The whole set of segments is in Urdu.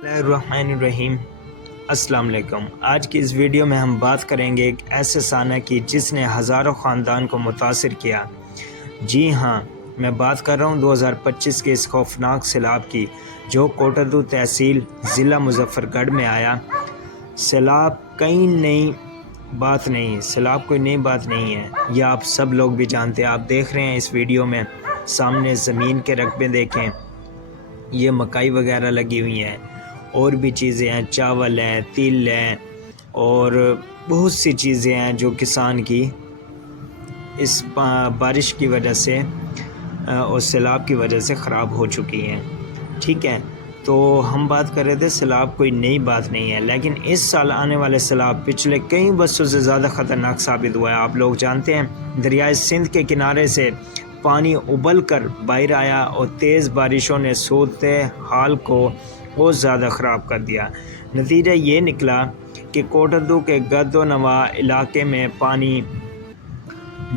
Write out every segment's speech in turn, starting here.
الرحمن الرحیم۔ السلام علیکم۔ آج کی اس ویڈیو میں ہم بات کریں گے ایک ایسے سانحہ کی جس نے ہزاروں خاندان کو متاثر کیا۔ جی ہاں، میں بات کر رہا ہوں 2025 کے اس خوفناک سیلاب کی جو کوٹردو تحصیل ضلع مظفر گڑھ میں آیا۔ سیلاب سیلاب کوئی نئی بات نہیں ہے، یہ آپ سب لوگ بھی جانتے ہیں۔ آپ دیکھ رہے ہیں اس ویڈیو میں سامنے زمین کے رقبے دیکھیں، یہ مکئی وغیرہ لگی ہوئی ہیں، اور بھی چیزیں ہیں، چاول ہے، تل ہے، اور بہت سی چیزیں ہیں جو کسان کی اس بارش کی وجہ سے اور سیلاب کی وجہ سے خراب ہو چکی ہیں۔ ٹھیک ہے، تو ہم بات کر رہے تھے سیلاب کوئی نئی بات نہیں ہے، لیکن اس سال آنے والے سیلاب پچھلے کئی برسوں سے زیادہ خطرناک ثابت ہوا ہے۔ آپ لوگ جانتے ہیں دریائے سندھ کے کنارے سے پانی ابل کر باہر آیا اور تیز بارشوں نے صورتحال کو بہت زیادہ خراب کر دیا۔ نتیجہ یہ نکلا کہ کوٹردو کے گرد و نواح علاقے میں پانی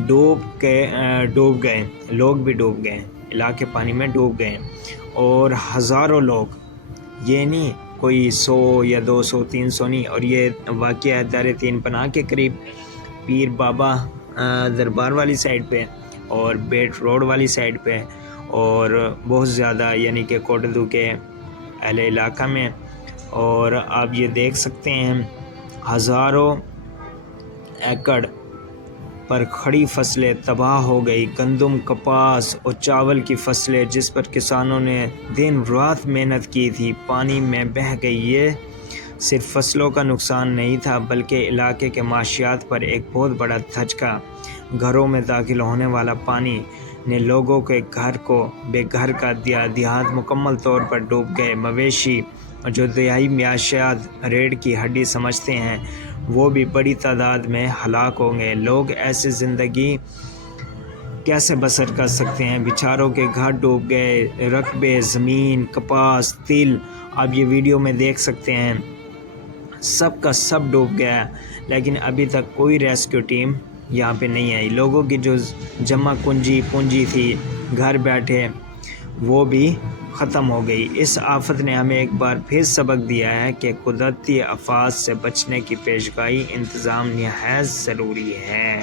ڈوب گئے، لوگ بھی ڈوب گئے، علاقے پانی میں ڈوب گئے، اور ہزاروں لوگ، یہ نہیں کوئی 100 یا 200 300 نہیں، اور یہ واقعہ ہے دار تین پناہ کے قریب، پیر بابا دربار والی سائڈ پہ اور بیٹ روڈ والی سائڈ پہ، اور بہت زیادہ یعنی کہ کوٹردو کے اہل علاقہ میں۔ اور آپ یہ دیکھ سکتے ہیں ہزاروں ایکڑ پر کھڑی فصلیں تباہ ہو گئی، گندم، کپاس اور چاول کی فصلیں جس پر کسانوں نے دن رات محنت کی تھی پانی میں بہہ گئی۔ یہ صرف فصلوں کا نقصان نہیں تھا بلکہ علاقے کے معاشیات پر ایک بہت بڑا دھچکا۔ گھروں میں داخل ہونے والا پانی نے لوگوں کے گھر کو بے گھر کر دیا، دیہات مکمل طور پر ڈوب گئے، مویشی جو دیہی معیشت ریڑھ کی ہڈی سمجھتے ہیں وہ بھی بڑی تعداد میں ہلاک ہوں گے۔ لوگ ایسے زندگی کیسے بسر کر سکتے ہیں؟ بیچاروں کے گھر ڈوب گئے، رقبے، زمین، کپاس، تل، آپ یہ ویڈیو میں دیکھ سکتے ہیں، سب کا سب ڈوب گیا، لیکن ابھی تک کوئی ریسکیو ٹیم یہاں پہ نہیں آئی۔ لوگوں کی جو جمع پونجی تھی گھر بیٹھے وہ بھی ختم ہو گئی۔ اس آفت نے ہمیں ایک بار پھر سبق دیا ہے کہ قدرتی آفات سے بچنے کی پیشگی انتظام نہایت ضروری ہے۔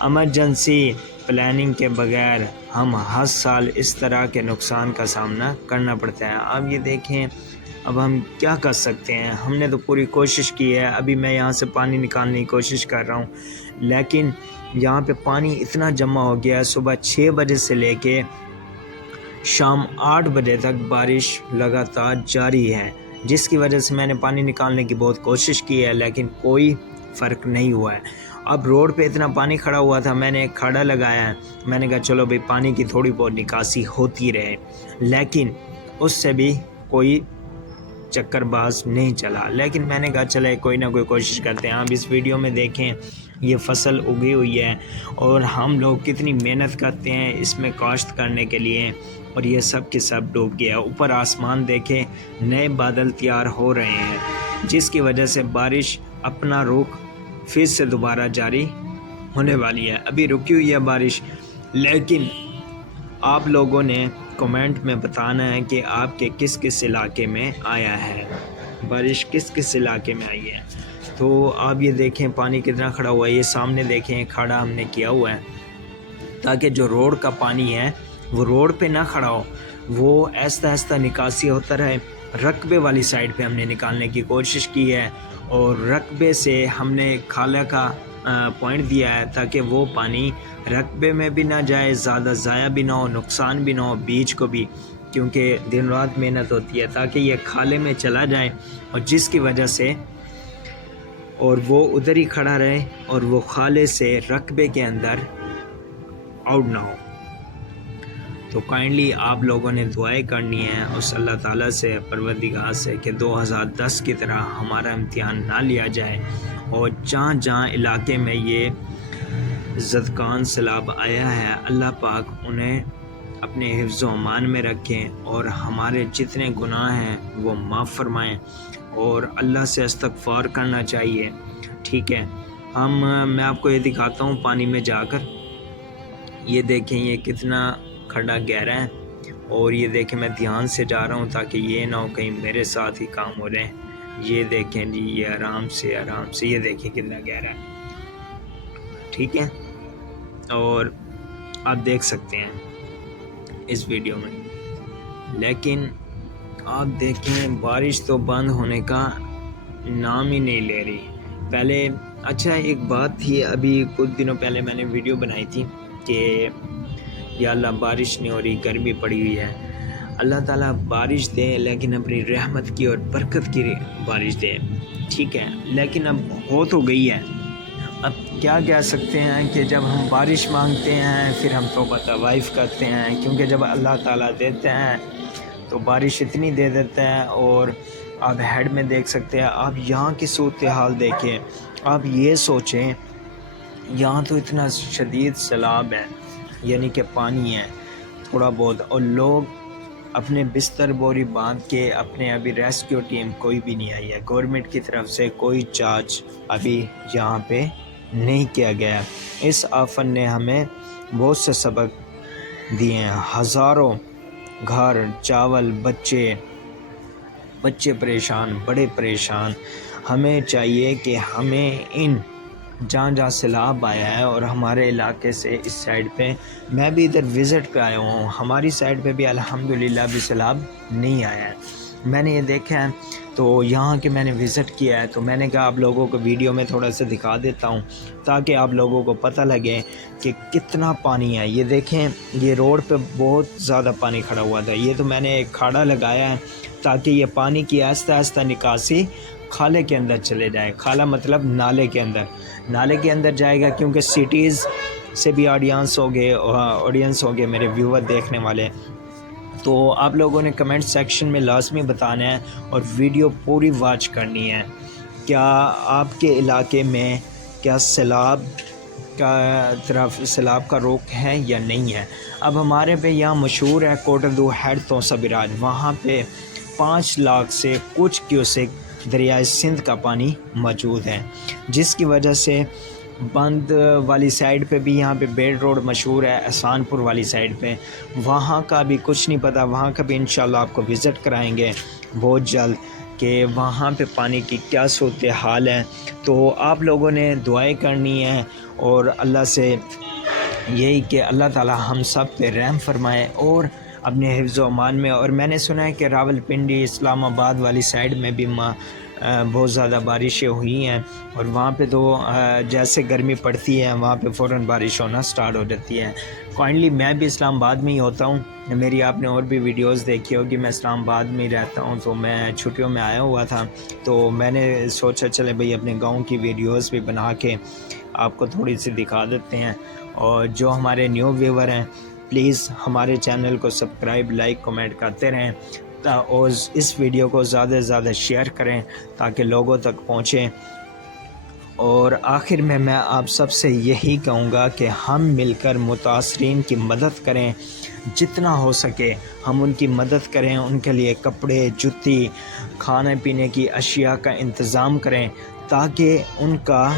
ایمرجنسی پلاننگ کے بغیر ہم ہر سال اس طرح کے نقصان کا سامنا کرنا پڑتا ہے۔ اب یہ دیکھیں، اب ہم کیا کر سکتے ہیں؟ ہم نے تو پوری کوشش کی ہے، ابھی میں یہاں سے پانی نکالنے کی کوشش کر رہا ہوں، لیکن یہاں پہ پانی اتنا جمع ہو گیا ہے، صبح 6 بجے سے لے کے شام 8 بجے تک بارش لگاتار جاری ہے، جس کی وجہ سے میں نے پانی نکالنے کی بہت کوشش کی ہے لیکن کوئی فرق نہیں ہوا ہے۔ اب روڈ پہ اتنا پانی کھڑا ہوا تھا، میں نے ایک کھڑا لگایا ہے، میں نے کہا چلو بھئی پانی کی تھوڑی بہت نکاسی ہوتی رہے، لیکن اس سے بھی کوئی چکر باز نہیں چلا۔ لیکن میں نے کہا چلے کوئی نہ کوئی کوشش کرتے ہیں۔ آپ اس ویڈیو میں دیکھیں، یہ فصل اگی ہوئی ہے اور ہم لوگ کتنی محنت کرتے ہیں اس میں کاشت کرنے کے لیے، اور یہ سب کے سب ڈوب گیا۔ اوپر آسمان دیکھیں، نئے بادل تیار ہو رہے ہیں جس کی وجہ سے بارش اپنا رخ پھر سے دوبارہ جاری ہونے والی ہے۔ ابھی رکی ہوئی ہے بارش، لیکن آپ لوگوں نے کمنٹ میں بتانا ہے کہ آپ کے کس کس علاقے میں آیا ہے، بارش کس کس علاقے میں آئی ہے۔ تو آپ یہ دیکھیں پانی کتنا کھڑا ہوا ہے، یہ سامنے دیکھیں کھڑا ہم نے کیا ہوا ہے تاکہ جو روڈ کا پانی ہے وہ روڈ پہ نہ کھڑا ہو، وہ آہستہ آہستہ نکاسی ہوتا رہے۔ رقبے والی سائڈ پہ ہم نے نکالنے کی کوشش کی ہے، اور رقبے سے ہم نے کھالا کا پوائنٹ دیا ہے تاکہ وہ پانی رقبے میں بھی نہ جائے، زیادہ ضائع بھی نہ ہو، نقصان بھی نہ ہو بیج کو بھی، کیونکہ دن رات محنت ہوتی ہے تاکہ یہ کھالے میں چلا جائے، اور جس کی وجہ سے اور وہ ادھر ہی کھڑا رہے اور وہ کھالے سے رقبے کے اندر آؤٹ نہ ہو۔ تو کائنڈلی آپ لوگوں نے دعائیں کرنی ہیں اس اللہ تعالیٰ سے، پروردگار سے، کہ 2010 کی طرح ہمارا امتحان نہ لیا جائے، اور جہاں جہاں علاقے میں یہ زدگان سیلاب آیا ہے اللہ پاک انہیں اپنے حفظ و امان میں رکھیں، اور ہمارے جتنے گناہ ہیں وہ معاف فرمائیں، اور اللہ سے استغفار کرنا چاہیے۔ ٹھیک ہے، میں آپ کو یہ دکھاتا ہوں پانی میں جا کر، یہ دیکھیں یہ کتنا کھڑا گہرا ہے، اور یہ دیکھیں میں دھیان سے جا رہا ہوں تاکہ یہ نہ ہو کہیں میرے ساتھ ہی کام ہو رہے ہیں۔ یہ دیکھیں جی، یہ آرام سے یہ دیکھیں کتنا گہرا ہے، ٹھیک ہے، اور آپ دیکھ سکتے ہیں اس ویڈیو میں۔ لیکن آپ دیکھیں بارش تو بند ہونے کا نام ہی نہیں لے رہی۔ پہلے اچھا ایک بات تھی، ابھی کچھ دنوں پہلے میں نے ویڈیو بنائی تھی کہ یا اللہ بارش نہیں ہو رہی، گرمی پڑی ہوئی ہے۔ اللہ تعالیٰ بارش دے لیکن اپنی رحمت کی اور برکت کی بارش دے، ٹھیک ہے، لیکن اب ہو تو گئی ہے۔ اب کیا کہہ سکتے ہیں کہ جب ہم بارش مانگتے ہیں پھر ہم توبہ طوائف کرتے ہیں، کیونکہ جب اللہ تعالیٰ دیتے ہیں تو بارش اتنی دے دیتا ہے۔ اور آپ ہیڈ میں دیکھ سکتے ہیں، آپ یہاں کی صورتحال دیکھیں، آپ یہ سوچیں یہاں تو اتنا شدید سیلاب ہے، یعنی کہ پانی ہے تھوڑا بہت، اور لوگ اپنے بستر بوری باندھ کے اپنے، ابھی ریسکیو ٹیم کوئی بھی نہیں آئی ہے، گورنمنٹ کی طرف سے کوئی چارج ابھی یہاں پہ نہیں کیا گیا۔ اس آفت نے ہمیں بہت سے سبق دیے ہیں، ہزاروں گھر، چاول، بچے پریشان، بڑے پریشان۔ ہمیں چاہیے کہ ہمیں ان جہاں سیلاب آیا ہے، اور ہمارے علاقے سے اس سائیڈ پہ میں بھی ادھر وزٹ پہ آیا ہوں، ہماری سائیڈ پہ بھی الحمدللہ بھی سیلاب نہیں آیا ہے۔ میں نے یہ دیکھا ہے تو یہاں کے میں نے وزٹ کیا ہے، تو میں نے کہا آپ لوگوں کو ویڈیو میں تھوڑا سا دکھا دیتا ہوں تاکہ آپ لوگوں کو پتہ لگے کہ کتنا پانی ہے۔ یہ دیکھیں یہ روڈ پہ بہت زیادہ پانی کھڑا ہوا تھا، یہ تو میں نے ایک کھاڑا لگایا ہے تاکہ یہ پانی کی آہستہ آہستہ نکاسی کھالے کے اندر چلے جائے۔ کھالا مطلب نالے کے اندر جائے گا، کیونکہ سٹیز سے بھی آڈینس ہو گئے میرے ویور دیکھنے والے، تو آپ لوگوں نے کمنٹ سیکشن میں لازمی بتانا ہے اور ویڈیو پوری واچ کرنی ہے۔ کیا آپ کے علاقے میں کیا سیلاب کا روک ہے یا نہیں ہے؟ اب ہمارے پہ یہاں مشہور ہے کوٹردو ہیڈ توسا براج، وہاں پہ 5 لاکھ سے کچھ کیوسک دریائے سندھ کا پانی موجود ہے، جس کی وجہ سے بند والی سائیڈ پہ بھی یہاں پہ بیڈ روڈ مشہور ہے، احسان پور والی سائیڈ پہ، وہاں کا بھی کچھ نہیں پتہ، وہاں کا بھی انشاءاللہ آپ کو وزٹ کرائیں گے بہت جلد کہ وہاں پہ پانی کی کیا صورتحال ہے۔ تو آپ لوگوں نے دعائیں کرنی ہے اور اللہ سے یہی کہ اللہ تعالی ہم سب پہ رحم فرمائے اور اپنے حفظ و امان میں۔ اور میں نے سنا ہے کہ راول پنڈی، اسلام آباد والی سائیڈ میں بھی بہت زیادہ بارشیں ہوئی ہیں، اور وہاں پہ تو جیسے گرمی پڑتی ہے وہاں پہ فوراً بارش ہونا سٹارٹ ہو جاتی ہے۔ کوائنلی میں بھی اسلام آباد میں ہی ہوتا ہوں، میری آپ نے اور بھی ویڈیوز دیکھی ہوگی، میں اسلام آباد میں ہی رہتا ہوں، تو میں چھٹیوں میں آیا ہوا تھا، تو میں نے سوچا چلے بھئی اپنے گاؤں کی ویڈیوز بھی بنا کے آپ کو تھوڑی سی دکھا دیتے ہیں۔ اور جو ہمارے نیو ویور ہیں پلیز ہمارے چینل کو سبسکرائب، لائک، کمنٹ کرتے رہیں، اور اس ویڈیو کو زیادہ سے زیادہ شیئر کریں تاکہ لوگوں تک پہنچیں۔ اور آخر میں آپ سب سے یہی کہوں گا کہ ہم مل کر متاثرین کی مدد کریں، جتنا ہو سکے ہم ان کی مدد کریں، ان کے لیے کپڑے، جوتی، کھانے پینے کی اشیاء کا انتظام کریں تاکہ ان کا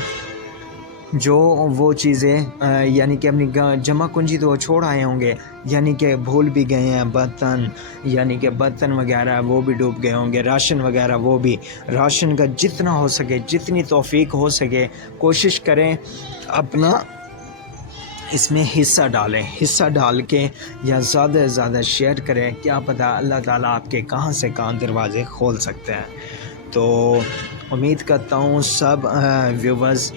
جو وہ چیزیں یعنی کہ اپنی جمع کنجی تو وہ چھوڑ آئے ہوں گے، یعنی کہ بھول بھی گئے ہیں برتن، یعنی کہ برتن وغیرہ وہ بھی ڈوب گئے ہوں گے، راشن وغیرہ وہ بھی، راشن کا جتنا ہو سکے، جتنی توفیق ہو سکے کوشش کریں اپنا اس میں حصہ ڈال کے یا زیادہ سے زیادہ شیئر کریں، کیا پتہ اللہ تعالیٰ آپ کے کہاں سے کہاں دروازے کھول سکتے ہیں۔ تو امید کرتا ہوں سب ویورز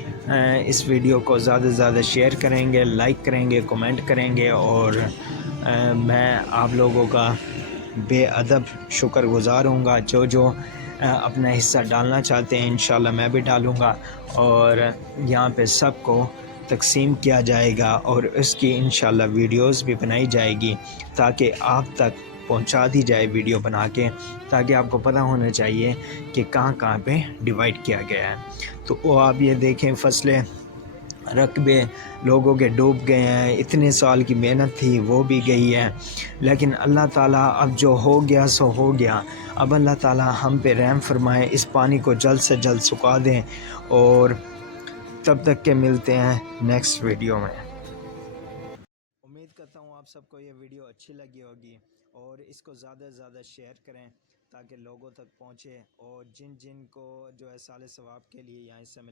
اس ویڈیو کو زیادہ سے زیادہ شیئر کریں گے، لائک کریں گے، کمنٹ کریں گے، اور میں آپ لوگوں کا بے ادب شکر گزار ہوں گا۔ جو اپنا حصہ ڈالنا چاہتے ہیں انشاءاللہ میں بھی ڈالوں گا، اور یہاں پہ سب کو تقسیم کیا جائے گا، اور اس کی انشاءاللہ ویڈیوز بھی بنائی جائے گی تاکہ آپ تک پہنچا دی جائے ویڈیو بنا کے، تاکہ آپ کو پتہ ہونا چاہیے کہ کہاں پہ ڈیوائیڈ کیا گیا ہے۔ تو وہ آپ یہ دیکھیں فصلیں، رقبے لوگوں کے ڈوب گئے ہیں، اتنے سال کی محنت تھی وہ بھی گئی ہے، لیکن اللہ تعالیٰ اب جو ہو گیا سو ہو گیا، اب اللہ تعالیٰ ہم پہ رحم فرمائے، اس پانی کو جلد سے جلد سکھا دیں، اور تب تک کے ملتے ہیں نیکسٹ ویڈیو میں۔ امید کرتا ہوں آپ سب کو یہ ویڈیو اچھی لگی ہوگی، اور اس کو زیادہ سے زیادہ شیئر کریں تاکہ لوگوں تک پہنچے، اور جن کو جو ہے سال ثواب کے لیے یہاں حصہ ملا